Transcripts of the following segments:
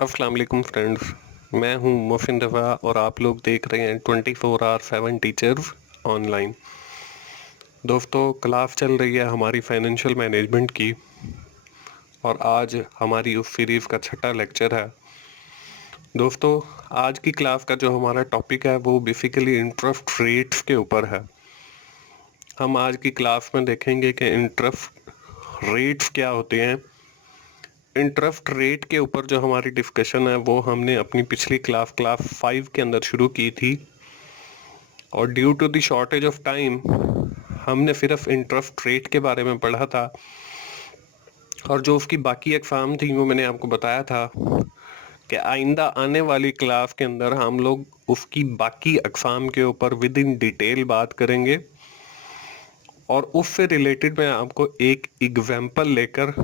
अस्सलाम वालेकुम फ्रेंड्स। मैं हूं मोहसिन रफ़ा और आप लोग देख रहे हैं 24/7 टीचर्स ऑनलाइन। दोस्तों, क्लास चल रही है हमारी फाइनेंशियल मैनेजमेंट की और आज हमारी उस सीरीज़ का छठा लेक्चर है। दोस्तों, आज की क्लास का जो हमारा टॉपिक है वो बेसिकली इंटरेस्ट रेट्स के ऊपर है। हम आज की क्लास में देखेंगे कि इंटरेस्ट रेट्स क्या होते हैं। इंटरेस्ट रेट के ऊपर जो हमारी डिस्कशन है वो हमने अपनी पिछली क्लास 5 के अंदर शुरू की थी और due to the shortage of time हमने सिर्फ इंटरेस्ट रेट के बारे में पढ़ा था और जो उसकी बाकी एग्जाम थी वो मैंने आपको बताया था कि आइंदा आने वाली क्लास के अंदर हम लोग उसकी बाकी एग्जाम के ऊपर विद इन डिटेल बात करेंगे और उससे रिलेटेड मैं आपको एक एग्जाम्पल लेकर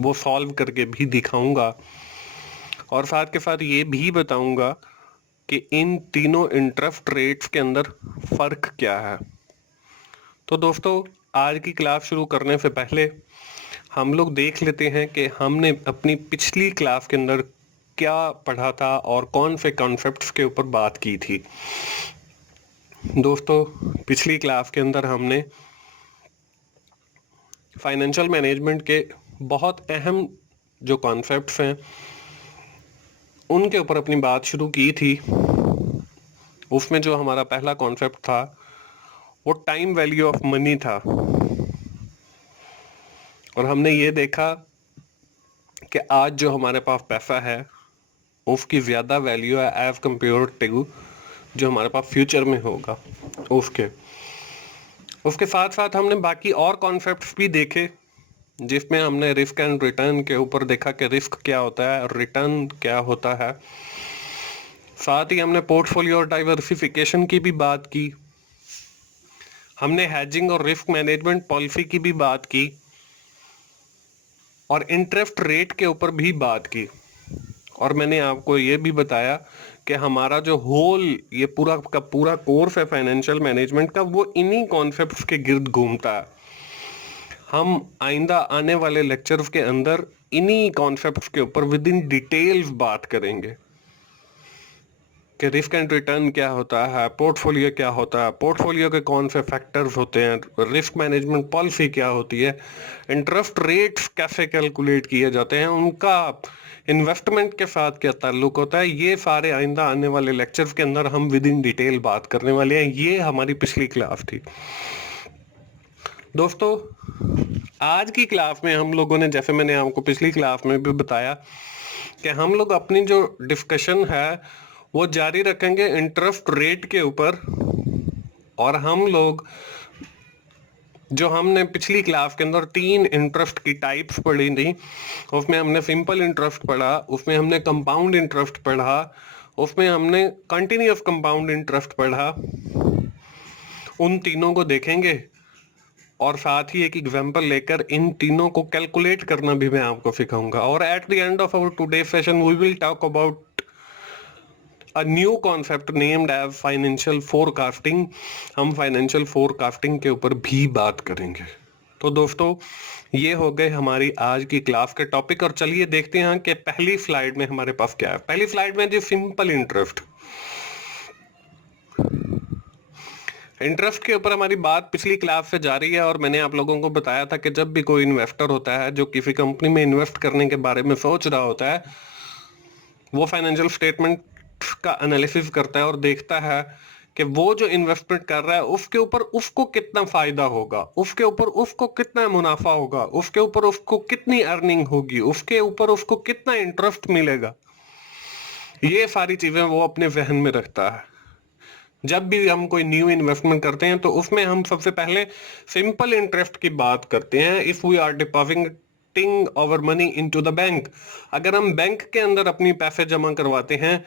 वो सॉल्व करके भी दिखाऊंगा और साथ के साथ ये भी बताऊंगा कि इन तीनों इंटरेस्ट रेट्स के अंदर फ़र्क क्या है। तो दोस्तों, आज की क्लास शुरू करने से पहले हम लोग देख लेते हैं कि हमने अपनी पिछली क्लास के अंदर क्या पढ़ा था और कौन से कॉन्सेप्ट्स के ऊपर बात की थी। दोस्तों, पिछली क्लास के अंदर हमने फाइनेंशियल मैनेजमेंट के बहुत अहम जो कॉन्सेप्ट्स हैं उनके ऊपर अपनी बात शुरू की थी। उसमें जो हमारा पहला कॉन्सेप्ट था वो टाइम वैल्यू ऑफ मनी था और हमने ये देखा कि आज जो हमारे पास पैसा है उसकी ज़्यादा वैल्यू है एज कम्पेयर टू जो हमारे पास फ्यूचर में होगा उसके साथ साथ हमने बाकी और कॉन्सेप्ट्स भी देखे जिसमें हमने रिस्क एंड रिटर्न के ऊपर देखा कि रिस्क क्या होता है और रिटर्न क्या होता है। साथ ही हमने पोर्टफोलियो और डाइवर्सिफिकेशन की भी बात की, हमने हैजिंग और रिस्क मैनेजमेंट पॉलिसी की भी बात की और इंटरेस्ट रेट के ऊपर भी बात की और मैंने आपको ये भी बताया कि हमारा जो होल ये पूरा का पूरा कोर्स है फाइनेंशियल मैनेजमेंट का वो इन्हीं कॉन्सेप्ट्स के गिर्द घूमता है। हम आइंदा आने वाले लेक्चर्स के अंदर इन्हीं कॉन्सेप्ट्स के ऊपर विद इन डिटेल्स बात करेंगे कि रिस्क एंड रिटर्न क्या होता है, पोर्टफोलियो क्या होता है, पोर्टफोलियो के कौन से फैक्टर्स होते हैं, रिस्क मैनेजमेंट पॉलिसी क्या होती है, इंटरेस्ट रेट्स कैसे कैलकुलेट किए जाते हैं, उनका इन्वेस्टमेंट के साथ क्या ताल्लुक होता है। ये सारे आइंदा आने वाले लेक्चर्स के अंदर हम विद इन डिटेल बात करने वाले हैं। ये हमारी पिछली क्लास थी। दोस्तों, आज की क्लास में हम लोगों ने, जैसे मैंने आपको पिछली क्लास में भी बताया, कि हम लोग अपनी जो डिस्कशन है वो जारी रखेंगे इंटरेस्ट रेट के ऊपर और हम लोग जो हमने पिछली क्लास के अंदर 3 इंटरेस्ट की टाइप्स पढ़ी थी, उसमें हमने सिंपल इंटरेस्ट पढ़ा, उसमें हमने कंपाउंड इंटरेस्ट पढ़ा, उसमें हमने कंटिन्यूअस कंपाउंड इंटरेस्ट पढ़ा। उन तीनों को देखेंगे और साथ ही एक एग्जांपल लेकर इन तीनों को कैलकुलेट करना भी मैं आपको सिखाऊंगा और at the end of our today session we will talk about a new concept named as financial forecasting. हम फाइनेंशियल फोरकास्टिंग के ऊपर भी बात करेंगे। तो दोस्तों, ये हो गए हमारी आज की क्लास के टॉपिक और चलिए देखते हैं कि पहली स्लाइड में हमारे पास क्या है। पहली स्लाइड में जी सिंपल इंटरेस्ट। इंटरेस्ट के ऊपर हमारी बात पिछली क्लास से जारी है और मैंने आप लोगों को बताया था कि जब भी कोई इन्वेस्टर होता है जो किसी कंपनी में इन्वेस्ट करने के बारे में सोच रहा होता है, वो फाइनेंशियल स्टेटमेंट का एनालिसिस करता है और देखता है कि वो जो इन्वेस्टमेंट कर रहा है उसके ऊपर उसको कितना फायदा होगा, उसके ऊपर उसको कितना मुनाफा होगा, उसके ऊपर उसको कितनी अर्निंग होगी, उसके ऊपर उसको कितना इंटरेस्ट मिलेगा। ये सारी चीजें वो अपने जहन में रखता है। जब भी हम कोई न्यू इन्वेस्टमेंट करते हैं तो उसमें हम सबसे पहले सिंपल इंटरेस्ट की बात करते हैं। If we are depositing our money into the bank, अगर हम बैंक के अंदर अपनी पैसे जमा करवाते हैं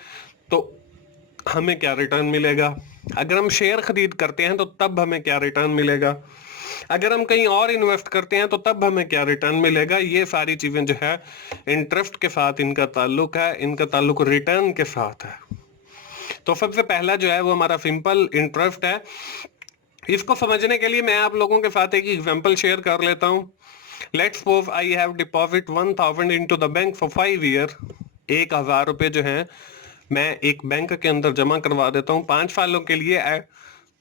तो हमें क्या रिटर्न मिलेगा, अगर हम शेयर खरीद करते हैं तो तब हमें क्या रिटर्न मिलेगा, अगर हम कहीं और इन्वेस्ट करते हैं तो तब हमें क्या रिटर्न मिलेगा। ये सारी चीजें जो है इंटरेस्ट के साथ इनका ताल्लुक है, इनका ताल्लुक रिटर्न के साथ है। तो सबसे पहला जो है वो हमारा सिंपल इंटरेस्ट है। इसको समझने के लिए मैं आप लोगों के साथ एक एग्जांपल शेयर कर लेता हूं। Let's suppose I have deposit 1000 into the bank for 5 year 1,000 रुपये जो है मैं एक बैंक के अंदर जमा करवा देता हूँ 5 सालों के लिए।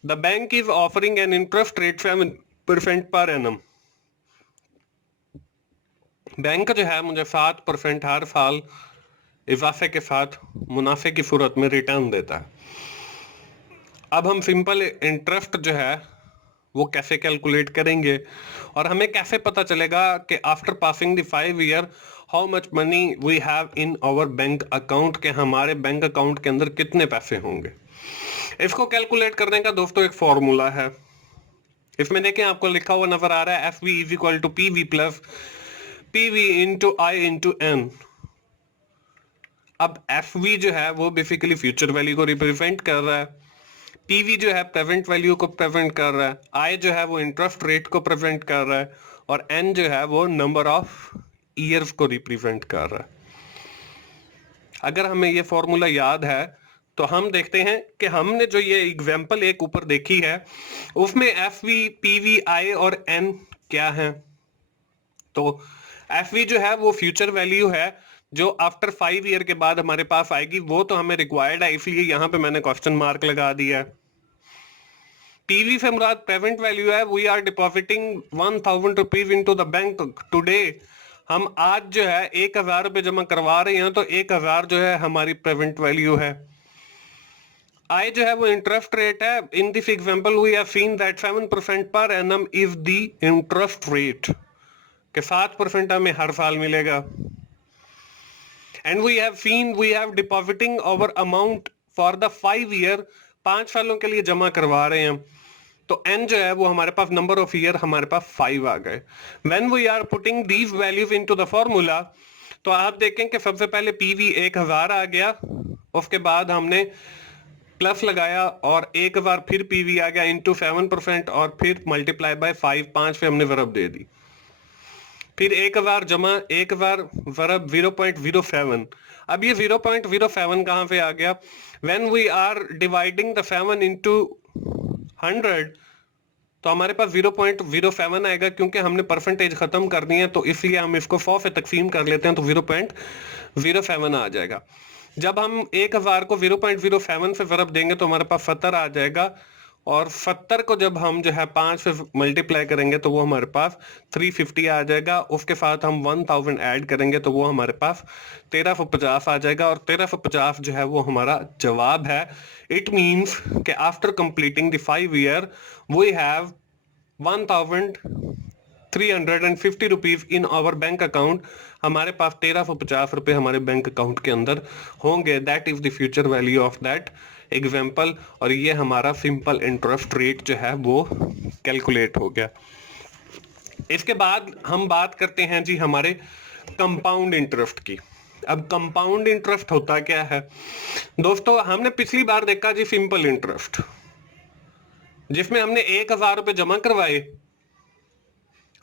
The bank is offering an interest rate 7% per annum. Bank जो है मुझे 7% हर साल इजाफे के साथ मुनाफे की सूरत में रिटर्न देता है। अब हम सिंपल इंटरेस्ट जो है वो कैसे कैलकुलेट करेंगे और हमें कैसे पता चलेगा कि after passing the 5 year how much money we have in our bank account, के हमारे बैंक अकाउंट के अंदर कितने पैसे होंगे। इसको कैलकुलेट करने का दोस्तों एक फॉर्मूला है। इसमें देखें आपको लिखा हुआ नजर आ रहा है F V is equal to P V plus P V into I into N. अब एफ वी जो है वो बेसिकली फ्यूचर वैल्यू को रिप्रेजेंट कर रहा है, पीवी जो है प्रेजेंट वैल्यू को प्रेजेंट कर रहा है, आई जो है वो इंटरेस्ट रेट को प्रेजेंट कर रहा है और एन जो है वो नंबर ऑफ ईयर्स को रिप्रेजेंट कर रहा है। अगर हमें ये फॉर्मूला याद है तो हम देखते हैं कि हमने जो ये एग्जांपल एक ऊपर देखी है उसमें एफ वी पी वी आई और एन क्या है। तो एफ वी जो है वो फ्यूचर वैल्यू है जो आफ्टर 5 ईयर के बाद हमारे पास आएगी, वो तो हमें रिक्वायर्ड है इसलिए यहां पे मैंने क्वेश्चन मार्क लगा दिया है। पीवी से मुराद प्रेजेंट वैल्यू है, we are depositing 1,000 rupees into the bank today. हम आज जो है 1,000 रुपये जमा करवा रहे हैं तो 1,000 जो है हमारी प्रेजेंट वैल्यू है। आई जो है वो इंटरेस्ट रेट है। In this example we have seen that 7% per annum is the interest rate, के 7% हमें हर साल मिलेगा। And we have seen we have depositing over amount for the 5 year, 5 सालों के लिए जमा करवा रहे हैं तो एन जो है वो हमारे पास नंबर ऑफ ईयर हमारे पास 5 आ गए। When we are putting these values into the formula तो आप देखें कि सबसे पहले पीवी 1,000 आ गया, उसके बाद हमने प्लस लगाया और एक बार फिर पीवी आ गया इंटू 7% और फिर मल्टीप्लाई बाय 5, 5 पे हमने ज़रब दे दी, फिर एक बार जमा एक बार ज़रब 0.07। अब ये 0.07 कहाँ पे आ गया? When we are dividing the 7 into 100 तो हमारे पास 0.07 आएगा, क्योंकि हमने परसेंटेज खत्म करनी है तो इसलिए हम इसको 100 से तकसीम कर लेते हैं तो 0.07 आ जाएगा। जब हम 1,000 को 0.07 से ज़रब देंगे तो हमारे पास 70 आ जाएगा और 70 को जब हम जो है 5 से मल्टीप्लाई करेंगे तो वो हमारे पास 350 आ जाएगा। उसके साथ हम 1000 ऐड करेंगे तो वो हमारे पास 1350 आ जाएगा और 1350 जो है वो हमारा जवाब है। इट मीन्स कि after completing the 5 year we have 1350 rupees in our bank account. हमारे पास 1350 रुपए हमारे बैंक अकाउंट के अंदर होंगे। That is the future value of that example. और ये हमारा सिंपल इंटरेस्ट रेट जो है वो कैलकुलेट हो गया। इसके बाद हम बात करते हैं जी हमारे कंपाउंड इंटरेस्ट की। अब कंपाउंड इंटरेस्ट होता क्या है दोस्तों? हमने पिछली बार देखा जी सिंपल इंटरेस्ट, जिसमें हमने 1,000 रुपए जमा करवाए,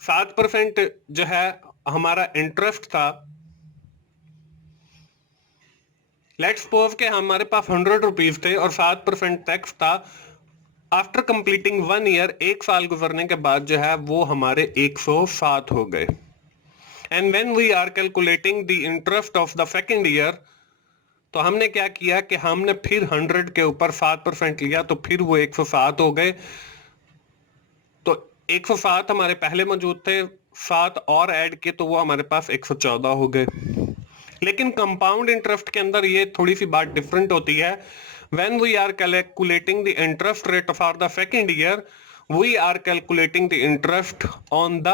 7% जो है हमारा इंटरेस्ट था। लेट्स सपोज के हमारे पास 100 रुपीज थे और 7% टैक्स था। आफ्टर कंप्लीटिंग 1 ईयर, 1 साल गुजरने के बाद जो है वो हमारे 107 हो गए। And when we are calculating the interest of the second year तो हमने क्या किया कि हमने फिर 100 के ऊपर 7% लिया तो फिर वो 107 हो गए। तो 107 हमारे पहले मौजूद थे, 7 और ऐड किए तो वो हमारे पास 114 हो गए। लेकिन कंपाउंड इंटरेस्ट के अंदर ये थोड़ी सी बात डिफरेंट होती है। When we are calculating the interest rate for the second year we are calculating the interest on the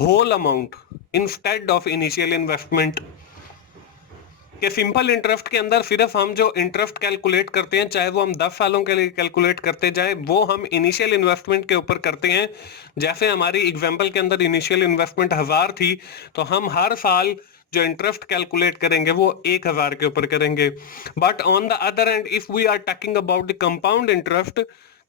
whole amount instead of initial investment. कि सिंपल इंटरेस्ट के अंदर सिर्फ हम जो इंटरेस्ट कैलकुलेट करते हैं, चाहे वो हम 10 सालों के लिए कैलकुलेट करते जाए, वो हम इनिशियल इन्वेस्टमेंट के ऊपर करते हैं। जैसे हमारी एग्जांपल के अंदर इनिशियल इन्वेस्टमेंट 1000 थी तो हम हर साल जो इंटरेस्ट कैलकुलेट करेंगे वो 1000 के ऊपर करेंगे। But on the other hand if we are talking about the compound interest,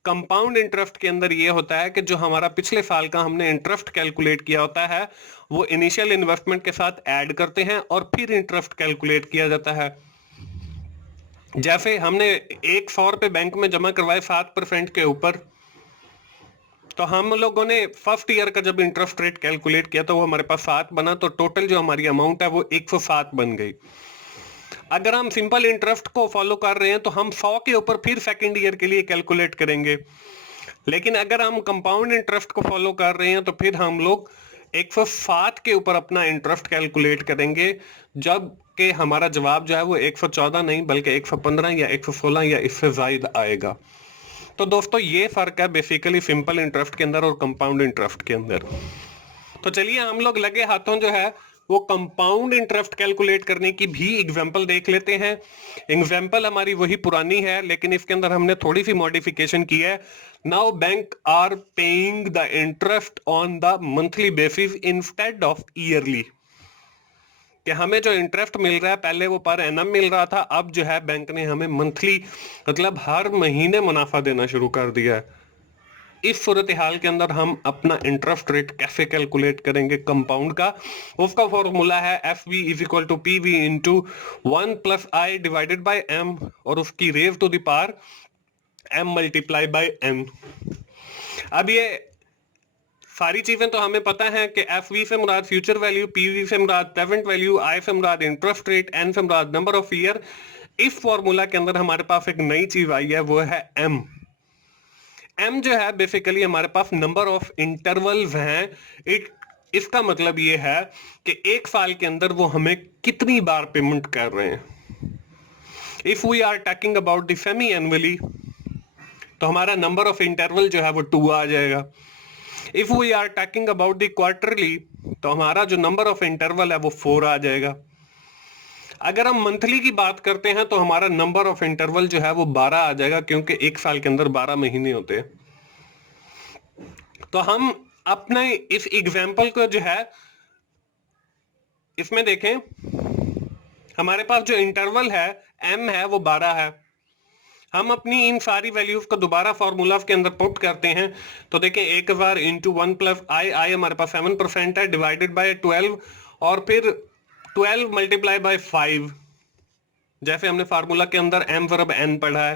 compound interest के अंदर ये होता है कि जो हमारा पिछले साल का हमने इंटरेस्ट कैलकुलेट किया होता है वो इनिशियल इन्वेस्टमेंट के साथ ऐड करते हैं और फिर इंटरेस्ट कैलकुलेट किया जाता है। जैसे हमने 100 रुपए बैंक में जमा करवाए 7% के ऊपर, तो हम लोगों ने फर्स्ट ईयर का जब इंटरेस्ट रेट कैलकुलेट किया तो वो हमारे पास 7 बना, तो टोटल जो हमारी अमाउंट है वो 107 बन गई। अगर हम सिंपल इंटरेस्ट को फॉलो कर रहे हैं तो हम 100 के ऊपर फिर सेकेंड ईयर के लिए कैलकुलेट करेंगे, लेकिन अगर हम कंपाउंड इंटरेस्ट को फॉलो कर रहे हैं तो फिर हम लोग 107 के ऊपर अपना इंटरेस्ट कैलकुलेट करेंगे, जबकि हमारा जवाब जो है वो 114 नहीं बल्कि 115 या 116 या इससे ज्यादा आएगा। तो दोस्तों ये फर्क है बेसिकली सिंपल इंटरेस्ट के अंदर और कंपाउंड इंटरेस्ट के अंदर। तो चलिए हम लोग लगे हाथों जो है वो कंपाउंड इंटरेस्ट कैलकुलेट करने की भी एग्जांपल देख लेते हैं। एग्जांपल हमारी वही पुरानी है लेकिन इसके अंदर हमने थोड़ी सी मॉडिफिकेशन की है। Now bank are paying the interest on the monthly basis instead of yearly. कि हमें जो इंटरेस्ट मिल रहा है पहले वो पर एनम मिल रहा था, अब जो है बैंक ने हमें मंथली मतलब हर महीने मुनाफा देना शुरू कर दिया है। इस सूरत हाल के अंदर हम अपना इंटरेस्ट रेट कैसे कैलकुलेट करेंगे कंपाउंड का? उसका फॉर्मूला है F V is equal to P V into 1 plus I divided by M और उसकी raise to the power M multiply by N. अब ये सारी चीजें तो हमें पता है कि एफ वी से मुराद फ्यूचर वैल्यू, पी वी से मुराद प्रेजेंट वैल्यू, आई से मुराद इंटरेस्ट रेट, एन से मुराद नंबर ऑफ ईयर। इस फॉर्मूला के अंदर हमारे पास एक नई चीज आई है, वो है एम। एम जो है बेसिकली हमारे पास नंबर ऑफ इंटरवल्स हैं। इसका मतलब ये है कि एक साल के अंदर वो हमें कितनी बार पेमेंट कर रहे हैं। If we are talking about the semi annually तो हमारा नंबर ऑफ इंटरवल जो है वो 2 आ जाएगा। If we are talking about the quarterly तो हमारा जो नंबर ऑफ इंटरवल है वो 4 आ जाएगा। अगर हम मंथली की बात करते हैं तो हमारा नंबर ऑफ इंटरवल जो है वो 12 आ जाएगा, क्योंकि एक साल के अंदर 12 महीने होते हैं। तो हम अपने इस एग्जाम्पल को जो है इसमें देखें, हमारे पास जो इंटरवल है एम है वो 12 है। हम अपनी इन सारी वैल्यूज को दोबारा फॉर्मूला के अंदर पुट करते हैं तो देखें 1000 इंटू 1 प्लस आई, आई हमारे पास 7% है, डिवाइडेड बाय 12 और फिर 12 मल्टीप्लाई बाय 5, जैसे हमने फार्मूला के अंदर m वर्ब n पढ़ा है।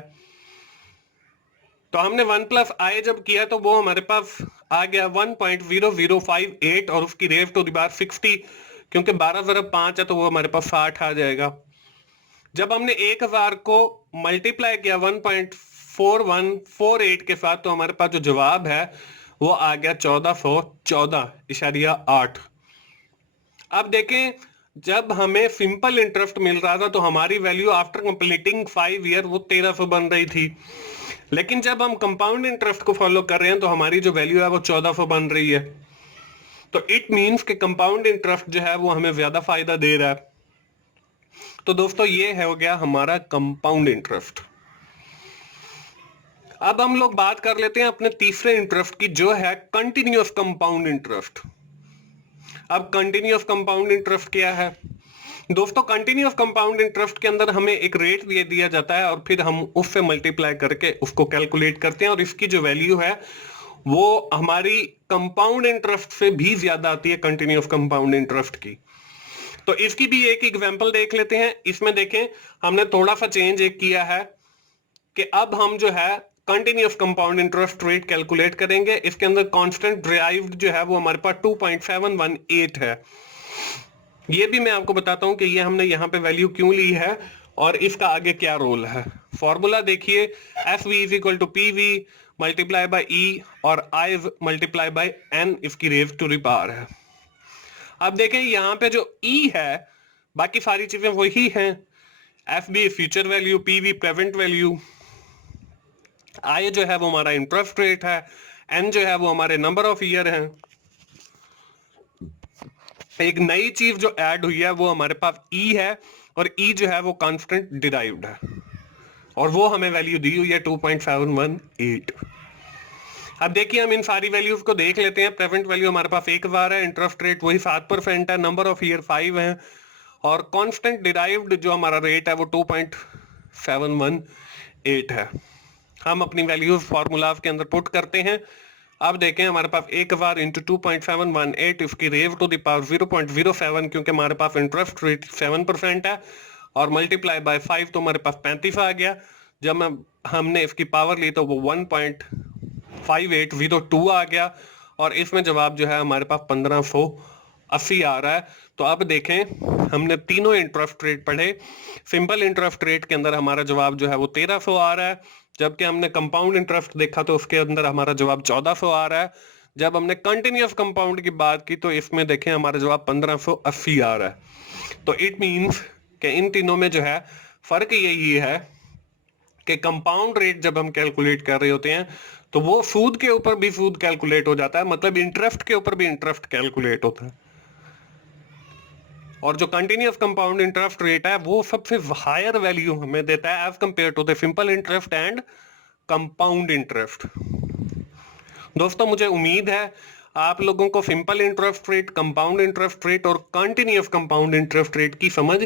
तो हमने 1 प्लस आई जब किया तो वो हमारे पास आ गया 1.0058 और उसकी रेज टू द पावर 60, क्योंकि 12 वर्ब 5 है तो वो हमारे पास 60 आ जाएगा। जब हमने 1000 को मल्टीप्लाई किया 1.4148 के साथ तो हमारे पास जो जवाब है वो आ गया 1414.8। अब देखें जब हमें सिंपल इंटरेस्ट मिल रहा था तो हमारी वैल्यू आफ्टर कंप्लीटिंग 5 ईयर वो 1300 बन रही थी, लेकिन जब हम कंपाउंड इंटरेस्ट को फॉलो कर रहे हैं तो हमारी जो वैल्यू है वो 1400 बन रही है। तो इट मींस कि कंपाउंड इंटरेस्ट जो है वो हमें ज्यादा फायदा दे रहा है। तो दोस्तों ये हो गया हमारा कंपाउंड इंटरेस्ट। अब हम लोग बात कर लेते हैं अपने तीसरे इंटरेस्ट की, जो है कंटिन्यूअस कंपाउंड इंटरेस्ट। अब कंटिन्यूअस कंपाउंड इंटरेस्ट क्या है दोस्तों? कंटिन्यूअस कंपाउंड इंटरेस्ट के अंदर हमें एक रेट दे दिया जाता है और फिर हम उससे मल्टीप्लाई करके उसको कैलकुलेट करते हैं और इसकी जो वैल्यू है वो हमारी कंपाउंड इंटरेस्ट से भी ज्यादा आती है, कंटिन्यूअस कंपाउंड इंटरेस्ट की। तो इसकी भी एक एग्जांपल देख लेते हैं। इसमें देखें हमने थोड़ा सा चेंज एक किया है कि अब हम जो है continuous compound interest rate calculate करेंगे। इसके अंदर कांस्टेंट डिराइव्ड जो है वो हमारे पास 2.718 है। ये भी मैं आपको बताता हूं कि ये हमने यहाँ पे वैल्यू क्यों ली है और इसका आगे क्या रोल है। फॉर्मूला देखिए, F V is equal to P V multiply by E और आई मल्टीप्लाई बाई एन, इसकी रेज टू द पावर है। अब देखें यहाँ पे जो ई है बाकी सारी चीजें वही हैं। F B future value, P V present value, I जो है वो हमारा इंटरेस्ट रेट है, एन जो है वो हमारे नंबर ऑफ ईयर है। एक नई चीज जो ऐड हुई है वो हमारे पास ई है और ई जो है वो कांस्टेंट डिराइव्ड है और वो हमें वैल्यू दी हुई है 2.718। अब देखिए हम इन सारी वैल्यूज को देख लेते हैं। प्रेजेंट वैल्यू हमारे पास 1000 है, इंटरेस्ट रेट वही 7% है, नंबर ऑफ ईयर 5 है और कांस्टेंट डिराइव्ड जो हमारा रेट है वो 2.718 है। हम अपनी वैल्यूज फॉर्मूला के अंदर पुट करते हैं। अब देखें हमारे पास 1000 इंटू 2.718, इसकी रेज टू द पावर 0.07, क्योंकि हमारे पास इंटरेस्ट रेट 7% है और मल्टीप्लाई बाय 5 तो हमारे पास 35 आ गया। जब हमने इसकी पावर ली तो वो 1.5802 आ गया और इसमें जवाब जो है हमारे पास 1500 80 आ रहा है। तो अब देखें, हमने तीनों इंटरेस्ट रेट पढ़े। सिंपल इंटरेस्ट रेट के अंदर हमारा जवाब जो है वो 1300 आ रहा है, जबकि हमने कंपाउंड इंटरेस्ट देखा तो उसके अंदर हमारा जवाब 1400 आ रहा है। जब हमने कंटिन्यूअस कंपाउंड की बात की तो इसमें देखें हमारा जवाब 1580 आ रहा है। तो इट मींस कि इन तीनों में जो है फर्क यही है कि कंपाउंड रेट जब हम कैलकुलेट कर रहे होते हैं तो वो सूद के ऊपर भी सूद कैलकुलेट हो जाता है, मतलब इंटरेस्ट के ऊपर भी इंटरेस्ट कैलकुलेट होता है। और जो कंटिन्यूअस कंपाउंड इंटरेस्ट रेट है वो सबसे हायर वैल्यू हमें देता है as compare to the simple interest and compound interest. दोस्तों मुझे उम्मीद है आप लोगों को simple interest rate, compound interest rate और कंटिन्यूअस कंपाउंड इंटरेस्ट रेट की समझ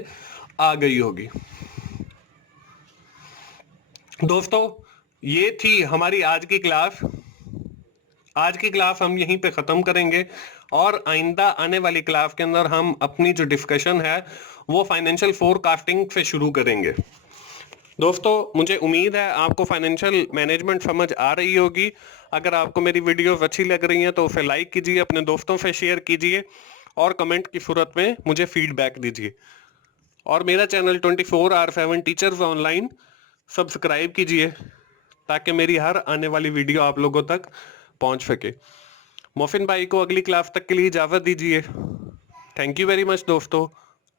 आ गई होगी। दोस्तों ये थी हमारी आज की क्लास। आज की क्लास हम यहीं पे खत्म करेंगे और आइंदा आने वाली क्लास के अंदर हम अपनी जो डिस्कशन है वो फाइनेंशियल फोरकास्टिंग से शुरू करेंगे। दोस्तों मुझे उम्मीद है आपको फाइनेंशियल मैनेजमेंट समझ आ रही होगी। अगर आपको मेरी वीडियोस अच्छी लग रही हैं तो उसे लाइक कीजिए, अपने दोस्तों से शेयर कीजिए और कमेंट की सूरत में मुझे फीडबैक दीजिए। और मेरा channel 24R7 teachers online subscribe कीजिए ताकि मेरी हर आने वाली वीडियो आप लोगों तक पहुंच सके। मोफिन भाई को अगली क्लास तक के लिए इजाज़त दीजिए। थैंक यू वेरी मच दोस्तों।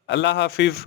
अल्लाह हाफिज़।